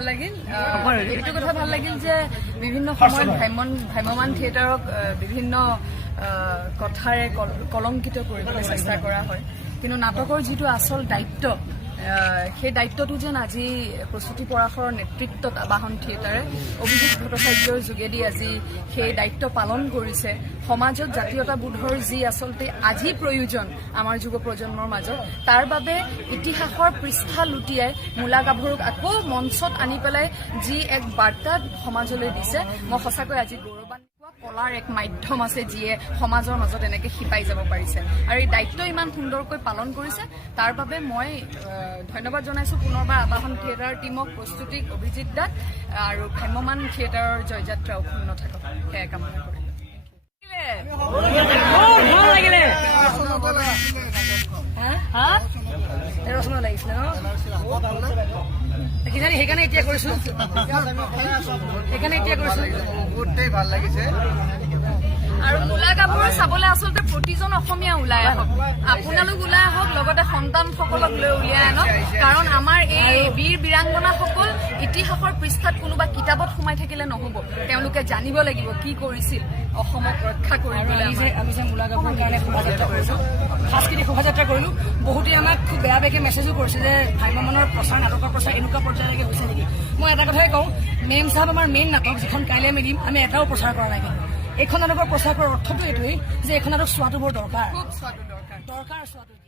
ভাল লাগিল এইটো কথা ভাল লাগিল যে বিভিন্ন সময়ত ভ্ৰাম্যমান থিয়েটাৰক বিভিন্ন কথাৰে কলংকিত কৰিবলৈ চেষ্টা কৰা হয় কিন্তু নাটকৰ যিটো আচল দায়িত্ব সেই দায়িত্বটো যেন আজি প্ৰস্তুতি পৰাশৰৰ নেতৃত্বত আবাহন থিয়েটাৰে অভিজিৎ ভট্টাচাৰ্যৰ যোগেদি আজি সেই দায়িত্ব পালন কৰিছে সমাজত জাতীয়তাবোধৰ যি আচলতে আজি প্ৰয়োজন আমাৰ যুৱ প্ৰজন্মৰ মাজত তাৰ বাবে ইতিহাসৰ পৃষ্ঠা লুটিয়াই মূলা গাভৰুক আকৌ মঞ্চত আনি পেলাই যি এক বাৰ্তা সমাজলৈ দিছে মই সঁচাকৈ আজি গৌৰৱান্বিত কলাৰ এক মাধ্যম আছে যিয়ে সমাজৰ মাজত এনেকে শিপাই যাব পাৰিছে আৰু এই দায়িত্ব ইমান সুন্দৰকৈ পালন কৰিছে তাৰ বাবে মই ধন্যবাদ জনাইছো পুনৰবাৰ আবাহন থিয়েটাৰ টিমক প্ৰস্তুতিক অভিজিৎ দাক আৰু ভ্ৰাম্যমান থিয়েটাৰৰ জয়যাত্ৰা অক্ষুণ্ণ থাকক সেয়া কামনা কৰিলো লাগিছিলে কিজানি সেইকাৰণে এতিয়া কৰিছো বহুতেই ভাল লাগিছে আৰু মূলা গাভৰু চাবলৈ আচলতে প্ৰতিজন অসমীয়া ওলাই আহক আপোনালোক ওলাই আহক লগতে সন্তানসকলক লৈ উলিয়াই আনক কাৰণ আমাৰ এই বীৰ বীৰাংগনাসকল ইতিহাসৰ পৃষ্ঠাত কোনোবা কিতাপত সোমাই থাকিলে নহব তেওঁলোকে জানিব লাগিব কি কৰিছিল অসমক ৰক্ষা কৰিবলৈ আমি যে মূলা গাভৰুৰ কাৰণে শোভাযাত্ৰা কৰিছো সাংস্কৃতিক শোভাযাত্ৰা কৰিলো বহুতে আমাক খুব বেয়া বেয়াকে মেছেজো কৰিছে যে ভ্ৰাম্যমানৰ প্ৰচাৰ নাটকৰ প্ৰচাৰ এনেকুৱা পৰ্যায়লৈকে হৈছে নেকি মই এটা কথাই কওঁ মেম চাহাব আমাৰ মেইন নাটক যিখন কাইলৈ আমি দিম আমি এটাও প্ৰচাৰ কৰা নাই কিন্তু এইখন নাটকৰ প্ৰচাৰ কৰাৰ অৰ্থটো এইটোৱেই যে এইখন নাটক চোৱাটো বৰ দৰকাৰ খুব চোৱাটো দৰকাৰ চোৱাটো